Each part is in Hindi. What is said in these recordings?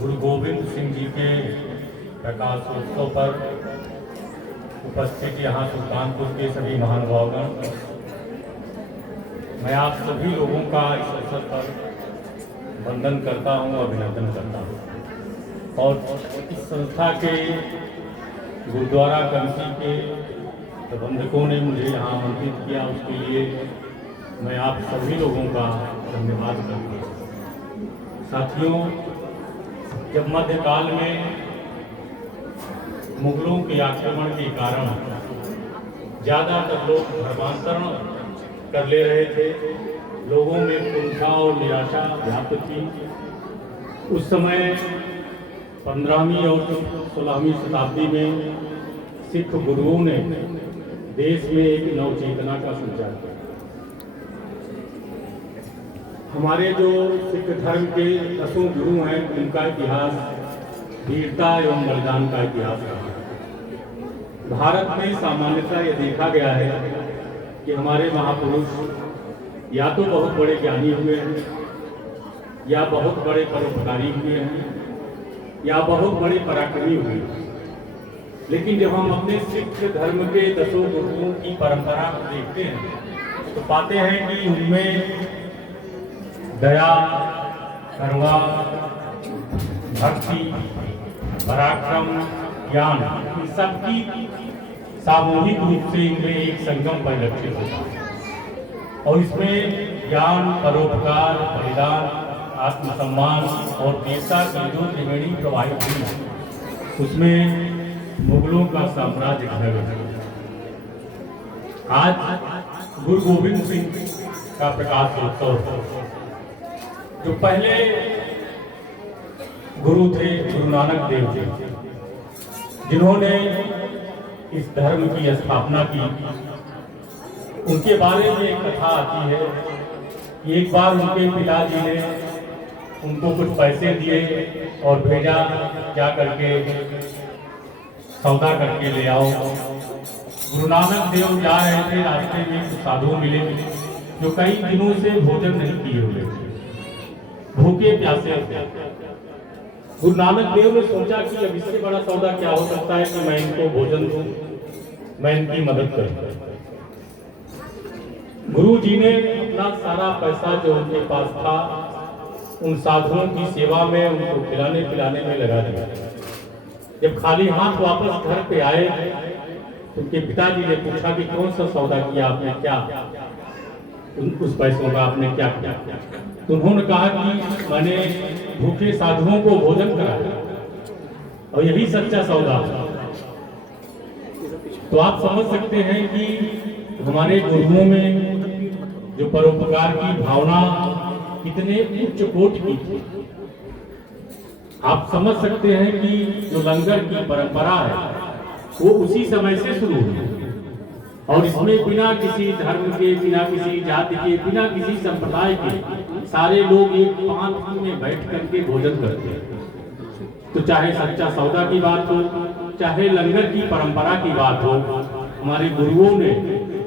गुरु गोविंद सिंह जी के प्रकाशोत्सव पर उपस्थित यहाँ सुल्तानपुर के सभी महानुभावगण, मैं आप सभी लोगों का इस अवसर पर वंदन करता हूँ, अभिनंदन करता हूँ। और इस संस्था के गुरुद्वारा कमेटी के प्रबंधकों ने मुझे यहाँ आमंत्रित किया, उसके लिए मैं आप सभी लोगों का धन्यवाद करता हूँ। साथियों, जब मध्यकाल में मुगलों के आक्रमण के कारण ज़्यादातर लोग धर्मांतरण कर ले रहे थे, लोगों में कुंठा और निराशा व्याप्त थी। उस समय 15वीं और 16वीं शताब्दी में सिख गुरुओं ने देश में एक नवचेतना का संचार किया। हमारे जो सिख धर्म के 10 गुरु हैं, उनका इतिहास वीरता एवं बलिदान का इतिहास रहा है। भारत में सामान्यतः यह देखा गया है कि हमारे महापुरुष या तो बहुत बड़े ज्ञानी हुए हैं, या बहुत बड़े परोपकारी हुए हैं, या बहुत बड़े पराक्रमी हुए हैं। लेकिन जब हम अपने सिख धर्म के 10 गुरुओं की परंपरा को देखते हैं तो पाते हैं कि उनमें दया, करुणा, भक्ति, पराक्रम, ज्ञान, इन सबकी सामूहिक रूप से इनमें एक संगम परिलक्षित होता है। और इसमें ज्ञान, परोपकार, बलिदान, आत्मसम्मान और देशा की जो त्रिवेणी प्रवाहित हुई है, उसमें मुगलों का साम्राज्य घिरा है। आज गुरु गोविंद सिंह का प्रकाशोत्सव, जो पहले गुरु थे गुरु नानक देव जी, जिन्होंने इस धर्म की स्थापना की, उनके बारे में एक कथा आती है कि एक बार उनके पिताजी ने उनको कुछ पैसे दिए और भेजा, जा करके सौदा करके ले आओ। गुरु नानक देव जा रहे थे, रास्ते में कुछ साधु मिले जो कई दिनों से भोजन नहीं किए हुए थे, भूखे प्यासे थे। गुरु नानक देव ने सोचा कि अब इससे बड़ा सौदा क्या हो सकता है कि मैं इनको भोजन दूं, मैं इनकी मदद करूं। गुरु जी ने अपना सारा पैसा जो उनके पास था उन साधुओं की सेवा में, उनको खिलाने पिलाने में लगा दिया। जब खाली हाथ वापस घर पे आए तो उनके पिताजी ने पूछा कि कौन सा सौदा किया आपने, क्या उस पैसों का आपने क्या किया? तो उन्होंने कहा कि मैंने भूखे साधुओं को भोजन कराया और यही सच्चा सौदा है। तो आप समझ सकते हैं कि हमारे गुरुओं में जो परोपकार की भावना कितने उच्च कोटि की थी। आप समझ सकते हैं कि जो लंगर की परंपरा है वो उसी समय से शुरू हुई और इसमें बिना किसी धर्म के, बिना किसी जाति के, बिना किसी संप्रदाय के सारे लोग एक पांति में बैठ करके भोजन करते हैं। तो चाहे सच्चा सौदा की बात हो, चाहे लंगर की परंपरा की बात हो, हमारे गुरुओं ने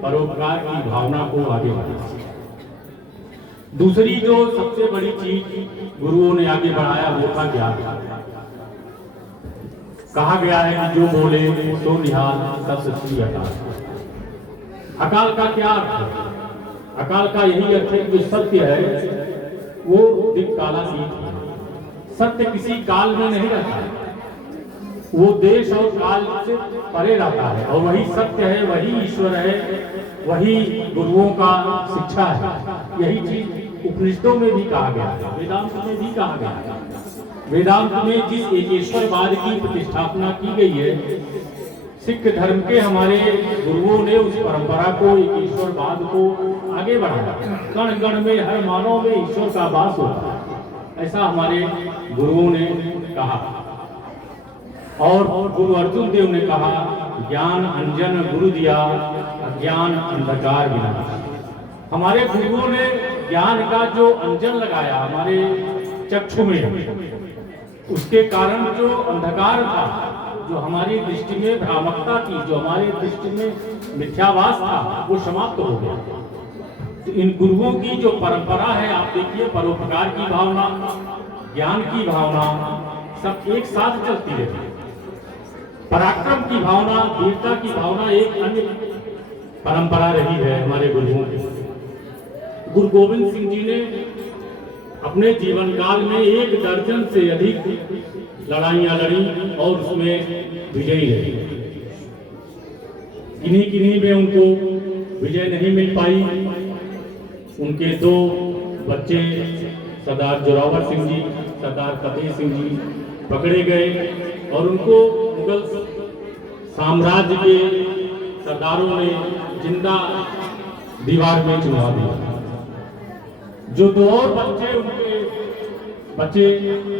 परोपकार की भावना को आगे बढ़ाया। दूसरी जो सबसे बड़ी चीज गुरुओं ने आगे बढ़ाया वो था ज्ञान। कहा गया है कि जो बोले सो निहाल, सब श्री अकाल। अकाल का क्या अर्थ है? अकाल का यही अर्थ है कि जो सत्य है वो दिक काला सीत है। सत्य किसी काल में नहीं रहता, वो देश और काल से परे रहता है और वही सत्य है, वही ईश्वर है, वही गुरुओं का शिक्षा है। यही चीज उपनिषदों में भी कहा गया है, वेदांत में भी कहा गया है। वेदांत में जिस एकेश्वरवाद की प्रतिष्ठापना की गई है, सिख धर्म के हमारे गुरुओं ने उस परंपरा को, ईश्वरवाद को आगे बढ़ाया। कण कण में, हर मानव में ईश्वर का वास होता है, ऐसा हमारे गुरुओं ने कहा। और गुरु अर्जुन देव ने कहा, ज्ञान अंजन गुरु दिया, अज्ञान अंधकार विनाश। हमारे गुरुओं ने ज्ञान का जो अंजन लगाया हमारे चक्षु में, उसके कारण जो अंधकार था, जो हमारी दृष्टि में भ्रामकता थी, जो हमारी दृष्टि में मिथ्यावास था, वो समाप्त हो गया। तो इन गुरुओं की जो परंपरा है, आप देखिए, परोपकार की भावना, ज्ञान की भावना सब एक साथ चलती रही। पराक्रम की भावना, वीरता की भावना एक अन्य परंपरा रही है हमारे गुरुओं की। गुरु गोविंद सिंह जी ने अपने जीवन काल में 1 दर्जन से अधिक लड़ाइयां लड़ी और उसमें विजयी रहे। किन्हीं किन्हीं में उनको विजय नहीं मिल पाई। उनके 2 बच्चे सरदार जोरावर सिंह जी, सरदार फतेह सिंह जी पकड़े गए और उनको मुगल साम्राज्य के सरदारों ने जिंदा दीवार में चुनवा दिया। जो 2 और बच्चे उनके बच्चे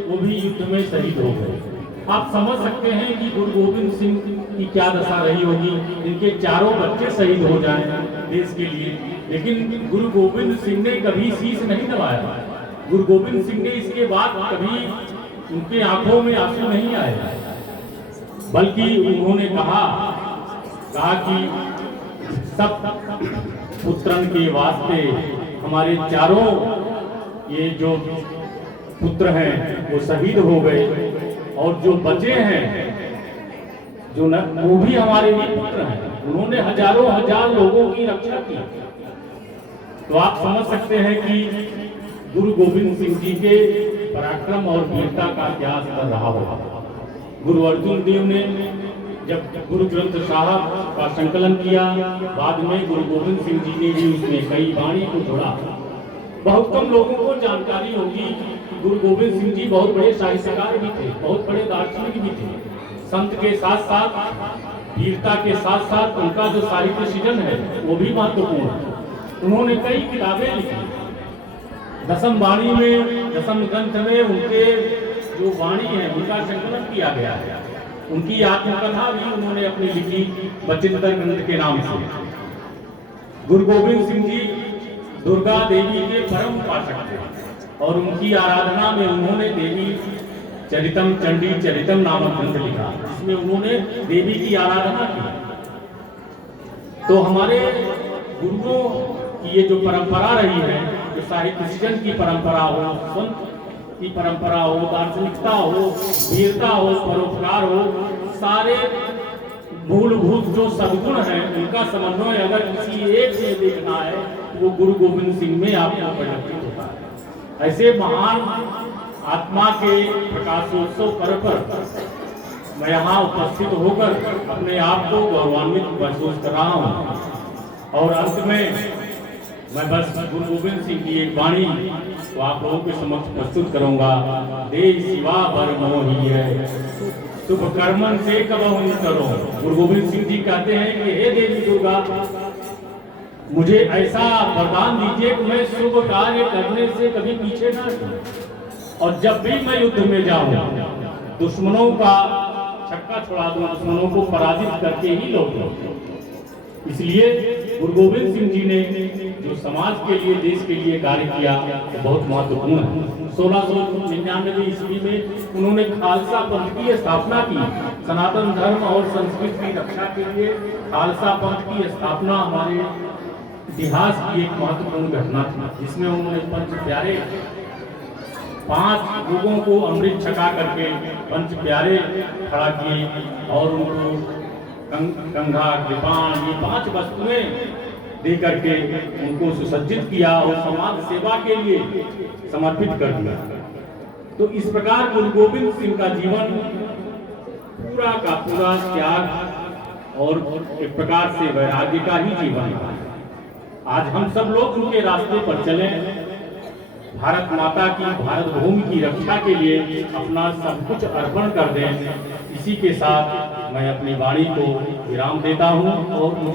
वो भी युद्ध में शहीद हो गए। आप समझ सकते हैं कि गुरु गोविंद सिंह की क्या दशा रही होगी। इनके 4 बच्चे शहीद हो जाएं देश के लिए, लेकिन गुरु गोविंद सिंह ने कभी शीश नहीं दबाया। गुरु गोविंद सिंह ने इसके बाद कभी उनके आंखों में आंसू नहीं आए, बल्कि उन्होंने कहा कि सब पुत्रन के वास्ते हमारे 4 ये जो पुत्र हैं वो शहीद हो गए और जो बचे हैं जो न वो भी हमारे ही पुत्र हैं। उन्होंने हजारों हजार लोगों की रक्षा की। तो आप समझ सकते हैं कि गुरु गोविंद सिंह जी के पराक्रम और वीरता का क्या स्तर रहा होगा। गुरु अर्जुन देव ने जब गुरु ग्रंथ साहब का संकलन किया, बाद में गुरु गोविंद सिंह जी ने भी उसमें कई वाणी को जोड़ा। बहुत कम लोगों को जानकारी होगी कि गुरु गोविंद सिंह जी बहुत बड़े साहित्यकार भी थे, बहुत बड़े दार्शनिक भी थे। संत के साथ साथ, वीरता के साथ साथ उनका जो साहित्य सृजन है वो भी महत्वपूर्ण है। उन्होंने कई किताबें लिखी। दसम वाणी में, दसम ग्रंथ में उनके जो वाणी है उनका संकलन किया गया है। उनकी आत्मकथा भी उन्होंने अपनी लिखी बचिंतर ग्रंथ के नाम से। गुरु गोविंद सिंह जी दुर्गा देवी के परम उपासक थे और उनकी आराधना में उन्होंने देवी चरितम, चंडी चरितम नामक ग्रंथ लिखा, जिसमें उन्होंने देवी की आराधना की। तो हमारे गुरुओं की ये जो परंपरा रही है, जो साहित्य सृजन की परंपरा हो, संत की परंपरा हो, दार्शनिकता हो, वीरता हो, परोपकार हो, सारे मूलभूत जो सद्गुण हैं उनका समन्वय अगर किसी एक में देखना है तो वो गुरु गोविंद सिंह में आपको परिलक्षित होता है। ऐसे महान आत्मा के प्रकाशोत्सव पर्व पर मैं यहाँ उपस्थित होकर अपने आप को गौरवान्वित महसूस कर रहा हूँ। और अंत में मैं बस गुरु गोविंद सिंह की एक वाणी तो आप लोगों के समक्ष प्रस्तुत करूंगा। देव शिवा बर मोही है, शुभ कर्मन से कबहु न करो। गुरु गोविंद सिंह जी कहते हैं कि हे देवी दुर्गा, मुझे ऐसा वरदान दीजिए कि मैं शुभ कार्य करने से कभी पीछे ना हटूं और जब भी मैं युद्ध में जाऊं दुश्मनों का छक्का छुड़ा दूं, दुश्मनों को पराजित करके ही लौटूं। इसलिए गुरु गोविंद सिंह जी ने जो समाज के लिए, देश के लिए कार्य किया वो बहुत महत्वपूर्ण है। 1699 ईस्वी में उन्होंने खालसा पंथ की स्थापना की। सनातन धर्म और संस्कृति की रक्षा के लिए खालसा पंथ की स्थापना हमारे इतिहास की एक महत्वपूर्ण घटना थी, जिसमें उन्होंने पंच प्यारे 5 लोगों को अमृत छका करके पंच प्यारे खड़ा किए और उनको गंगा, कृपाण, ये 5 वस्तुएं दे करके उनको सुसज्जित किया और समाज सेवा के लिए समर्पित कर दिया। तो इस प्रकार गुरु गोविंद सिंह का जीवन पूरा का पूरा त्याग और एक प्रकार से वैराग्य का ही जीवन था। आज हम सब लोग उनके रास्ते पर चले, भारत माता की, भारत भूमि की रक्षा के लिए अपना सब कुछ अर्पण कर दें। इसी के साथ मैं अपनी वाणी को विराम देता हूँ और